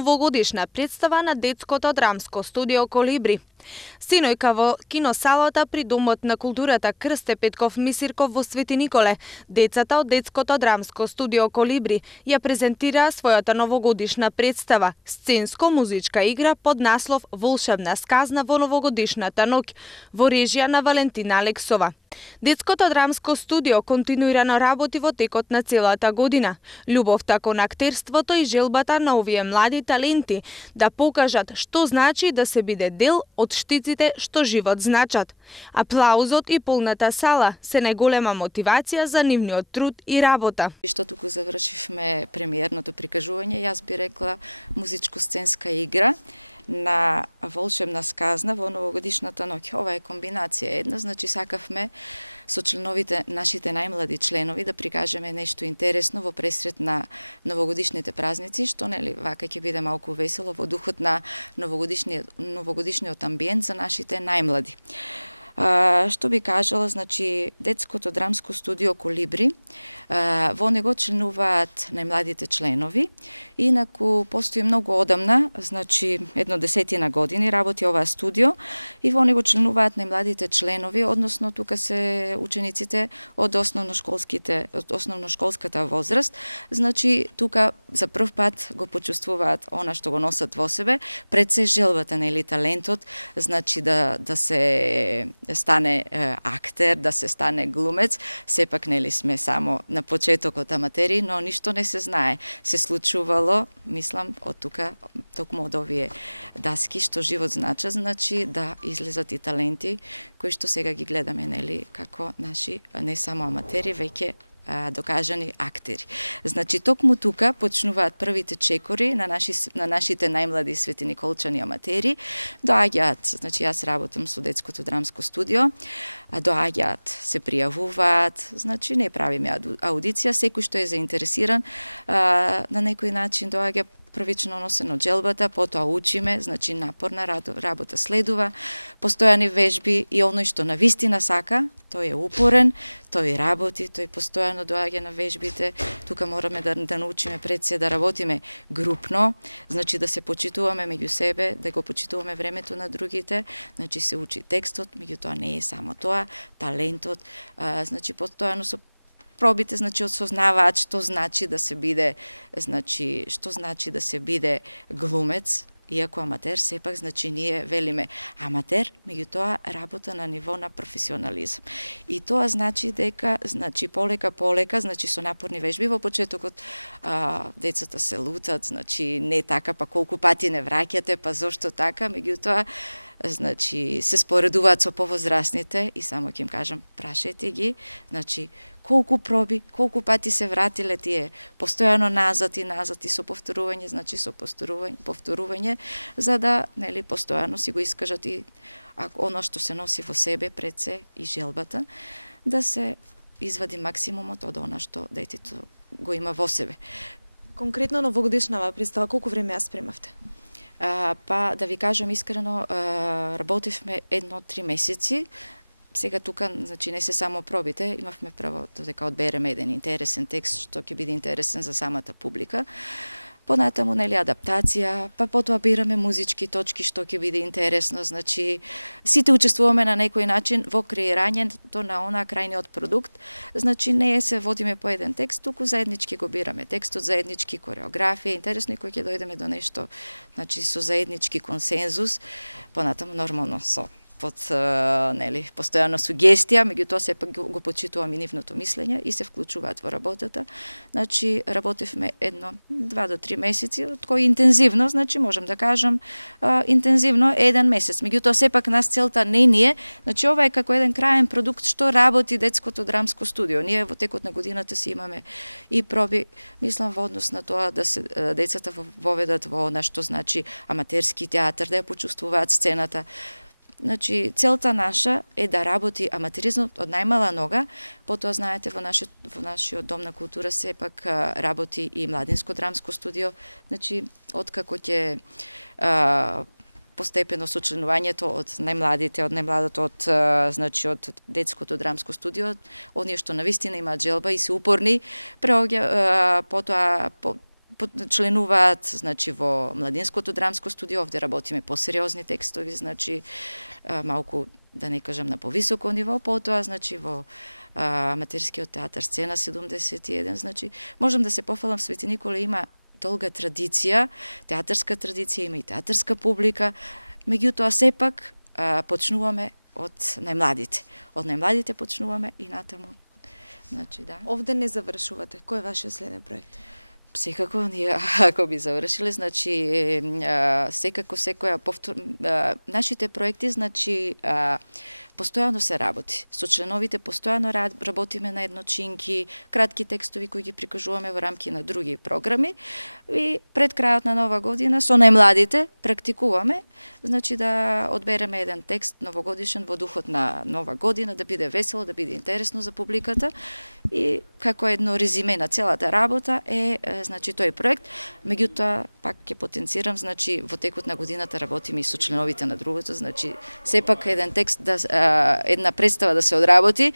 новогодишна представа на детското драмско студио Колибри. Синојка во киносалата при Домот на културата Крсте Петков Мисирков во Свети Николе, децата од детското драмско студио Колибри ја презентираа својата новогодишна представа, сценско-музичка игра под наслов Волшебна сказна во новогодишната ноќ, во режија на Валентина Алексова. Детското драмско студио континуирано работи во текот на целата година. Љубовта кон актерството и желбата на овие млади таленти да покажат што значи да се биде дел од штиците што живот значат. Аплаузот и полната сала се најголема мотивација за нивниот труд и работа. Што туку завршивме премиерното прикажување, јас би рекла музичко-сценска игра на Волшебна сказна во новогодишната ноќ. Ова е комбинација една, значи сакавме со членовите, нашите најмлади членови да прикажеме нешто интересно во пресред на новогодишните празници, што нели вака ќе биде малку весело во духот на новогодишниот амбиент за нашите најмлади. Што би кажала, значи, детското драмско студио Колибри, во него членуваат најмладите членови, инаку постои многу одамна, значи 10 години работи оваа студио и во него членуваат најмладите членови, односно тука се учениците од основношколската возраст, значи тука за прв пат го почувствуваат она што го носат во себе, пред се желбата, нели, талентот, значи да се стане актер, да се стане глумец, сепак нели сме само на почетокот аматери, но ништо не се знае. Се случувало, мислам, од тука, токму од овие даски што живот значи, значи да излезат и таленти кои што сега ги гледаме, нели, како наши не само аматери, веќе докажани актери. Значи, токму тука почнуваат првите чекори на нашите најмлади светиниколчани аматери. Доаѓаат, значи јас работам со детското драмско студио, доаѓаат, се пријавуваат, значи не правиме аудиција, секој што е заинтересиран на некој начин доаѓа првично носен од желбата, потоа учиме, значи напорна работа следува, постојани вежби и оној што навистина сака, тој е упорен, тој работи, тој постојано доаѓа на вежбите. Тука мораме да научиме пред се да работиме групно, значи да се почитуваме меѓу себе, да го почитуваме времето на другите, значи се учи текстот, меѓутоа не е само тоа, талентот, значи постојано со пробите, значи осознаваат што значи да се биде, значи што значи да се биде глумец, иако аматер, сепак, значи ние велиме аматер, меѓутоа работа на ниво на професионализм. И тоа значи дека, значи полека, значи со напорни вежби во почетокот децата се лутат, значи не така, па колку пати не враќате, па зошто така, меѓутоа значи се споредуваат со повозрасните и само ќе им кажам, прашајте ги, значи колку проби, колку пати се вратиле тие, постојано назад и со повторување, значи со повторување, за да, нели, постојано си го искажат и оно што се носи во себе пред се и желбата, да се извади максимумот од она што детето го има во себе. Конкретно новогодишнава представа, колку време ја спремавте? Па, да ви кажам искрено, работевме 1-3 месеци. Сега тука, значи, не се само пробите, имавме право дека одбереме еден интересен текст, што ќе биде интересен за самата публика. Понатаму, нели, адаптација, па потоа бираме музички точки што ќе биде интересно, значи сите учествуваме на некој начин во креирањето на онаа крајниот продукт, значи не се водиме по еден текст, туку заеднички го бираме текстот, заеднички кореографија, интересно и кој ќе дојдеме до нешто, значи со заеднички консензус, понатаму нормално под нели постојано сугестија, меѓутоа сепак го почитувам и нивното мислење и се вклучуваат во работата. Значи работевме 1-2 до 3 месеци, од кои интензивно, значи можам да кажам интензивно 1 месец. Меѓутоа сепак нас целта не ние, значи ова е како еден краен продукт што работи детското драмско студио. Ние во текот на годината си имаме и проби, мислам во однос на тоа да се децата воведат во она што значи аматерски театар, да ја почувствуваат сцената. Значи, целта наша е да работи аматеризмот од најмала нога, потоа знаете во нашиот дом на култура сепак работи и младинско драмско студио, значи откако ќе постепено со членувањето од најмладото значи од детското драмско студио, оние што навистина имаат желба и се упорни, потоа членуваат, значи во младинското драмско студио, овде работиме посериозни текстови, значи малку да не кажам на повисоко ниво, потоа значи во аматерскиот театар Сцена 71, значи можам да се пофалам, Свети Никола има долга традиција, театарска традиција, има и театарска публика, меѓутоа сепак почнуваме од најмладите. Од најмладите почнуваме и натаму. Значи, да. Овде не завршувате. Кој е вашиот следен проект? Секако, ние, ако би завршиле, значи, секако секоја нашите проекти, значи, постојано се работи. Со членовите постојано работиме на едночинки, кратки текстови кои ги прикажуваме во рамки на други програми и пред крајот на нова година со најмладите практикуваме, значи да одбереме еден текст новогодишен во духот на нова година, да биде весело, да биде интересно за публиката и како едно резиме на целата работа е значи тој проект. Меѓутоа пак ќе потенцирам, значи во текот на годината работиме и со членовите на другото, значи сепак еден текст да една представа да се одработи,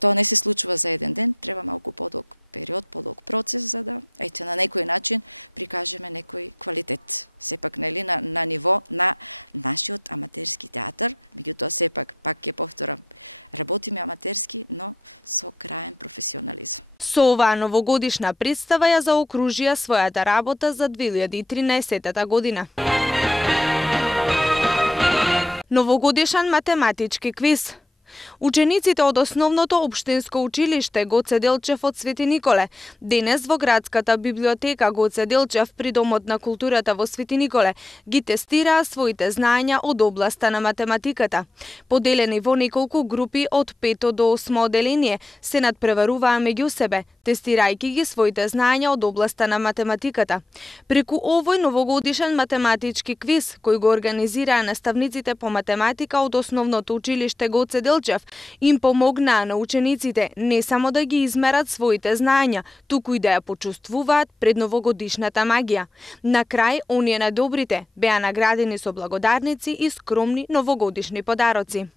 тоа не се случува за еден ден, треба малку подолг период, подолг процес за да на некој начин прикажеме некој квалитет. Сепак нели на ниво на нашиот аматерски театар, меѓутоа сепак пак ќе повторам, работиме аматерски, но со краен професионализам. Со оваа новогодишна представа ја заокружија својата работа за 2013 година. Новогодишен математички квиз. Учениците од основното општинско училиште Гоце Делчев од Свети Николе денес во градската библиотека Гоце Делчев при Домот на културата во Свети Николе ги тестираа своите знаења од областа на математиката. Поделени во неколку групи од 5 до 8 оделение се надпреваруваа меѓу себе, тестирајќи ги своите знаења од областа на математиката. Преку овој новогодишен математички квиз кој го организираа наставниците по математика од основното училиште Гоце Делчев, им помогнаа на учениците не само да ги измерат своите знаења, туку и да ја почувствуваат пред новогодишната магија. На крај, оние најдобрите беа наградени со благодарници и скромни новогодишни подароци.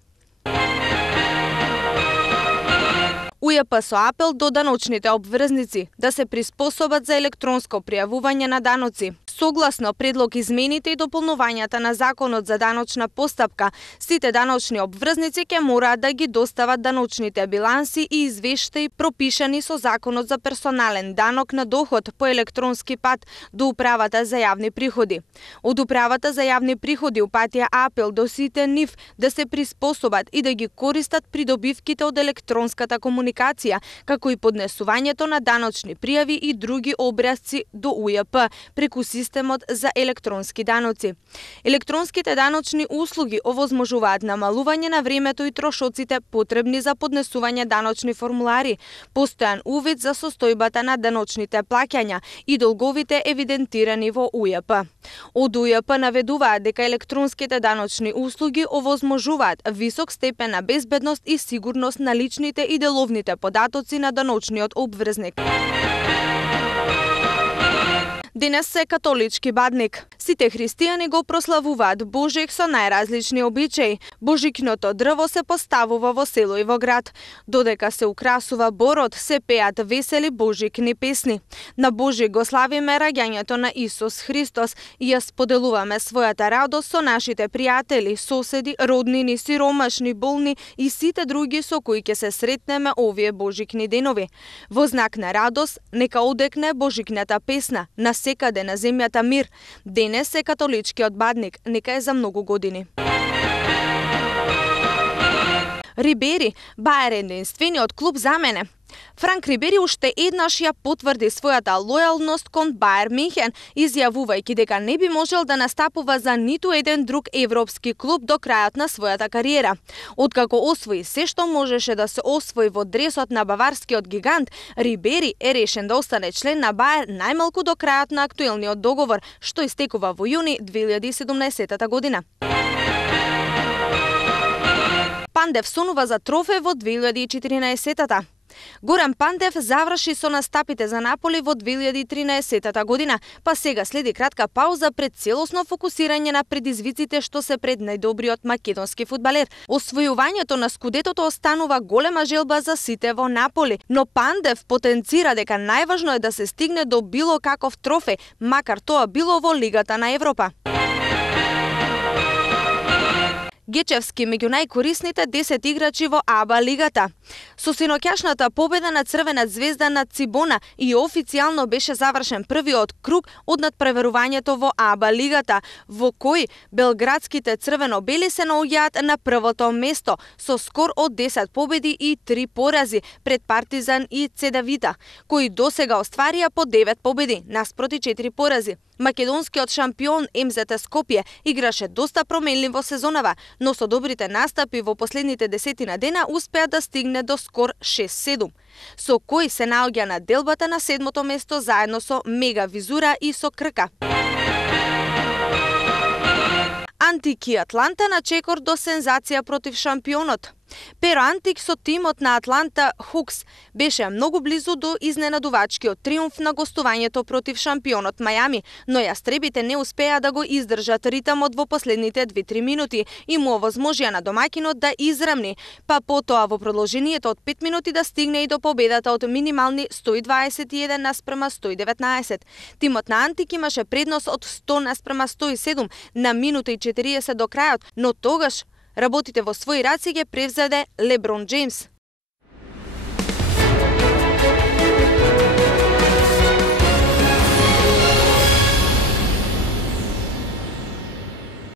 УЈП со апел до даночните обврзници да се приспособат за електронско пријавување на даноци. Согласно предлог измените и дополнувањата на Законот за даночна постапка, сите даночни обврзници ќе мораат да ги достават даночните биланси и извештаи пропишани со Законот за персонален данок на доход по електронски пат до Управата за јавни приходи. Од Управата за јавни приходи упатија апел до сите нив да се приспособат и да ги користат придобивките од електронската комуникација, како и поднесувањето на даночни пријави и други образци до УЈП преку системот за електронски даноци. Електронските даночни услуги овозможуваат намалување на времето и трошоците потребни за поднесување даночни формулари, постојан увид за состојбата на даночните плаќања и долговите евидентирани во УЈП. Од УЈП наведуваат дека електронските даночни услуги овозможуваат висок степен на безбедност и сигурност на личните и деловните податоци на даночниот обврзник. Денес е католички бадник. Сите христијани го прославуваат Божик со најразлични обичаи. Божикното дрво се поставува во село и во град. Додека се украсува борот, се пеат весели божикни песни. На Божик го славиме раѓањето на Исус Христос и ја споделуваме својата радост со нашите пријатели, соседи, роднини, сиромашни, болни и сите други со кои ќе се сретнеме овие божикни денови. Во знак на радост, нека одекне божикната песна на секаде на земјата мир. Денес е католичкиот бадник, нека е за многу години. Рибери, Баер единствениот клуб за мене. Франк Рибери уште еднаш ја потврди својата лојалност кон Баер Минхен, изјавувајќи дека не би можел да настапува за ниту еден друг европски клуб до крајот на својата кариера. Откако освои се што можеше да се освои во дресот на баварскиот гигант, Рибери е решен да остане член на Баер најмалку до крајот на актуелниот договор, што истекува во јуни 2017 година. Пандев сонува за трофеј во 2014-та. Горан Пандев заврши со настапите за Наполи во 2013 година, па сега следи кратка пауза пред целосно фокусирање на предизвиците што се пред најдобриот македонски фудбалер. Освојувањето на скудетото останува голема желба за сите во Наполи, но Пандев потенцира дека најважно е да се стигне до било каков трофеј, макар тоа било во Лигата на Европа. Гечевски меѓу најкорисните 10 играчи во АБА лигата. Со синоќашната победа на Црвена звезда над Цибона и официјално беше завршен првиот круг од надпреварувањето во АБА лигата, во кој белградските црвено-бели се наоѓаат на првото место со скор од 10 победи и 3 порази пред Партизан и Цедавита, кои досега остварија по 9 победи наспроти 4 порази. Македонскиот шампион МЗТ Скопје играше доста променлив во сезонава, но со добрите настапи во последните десетина дена успеа да стигне до скор 6-7, со кој се наоѓа на делбата на 7-то место заедно со Мега Визура и со Крка. Антик и Атланта на чекор до сензација против шампионот. Перо Антик со тимот на Атланта Хукс беше многу близу до изненадувачкиот триумф на гостувањето против шампионот Мајами, но јастребите не успеа да го издржат ритмот во последните 2-3 минути и му овозможија на домаќинот да израмни, па потоа во продолжението од 5 минути да стигне и до победата од минимални 121 наспрема 119. Тимот на Антик имаше предност од 100 наспрема 107 на минута и 40 до крајот, но тогаш работите во своји раци ги превзеде Леброн Джеймс.